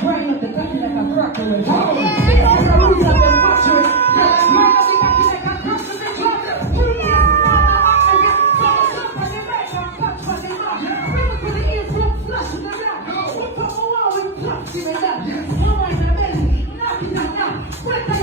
Grind up the cocky like a crockery. That's the reason I've been watching it. Grind up the cocky like a crockery. Put it in the get so up on the back and touch on the back. Bring it to the ear, so flush in the back. Put on the wall with plucks in the back. One in the belly, knock it out now.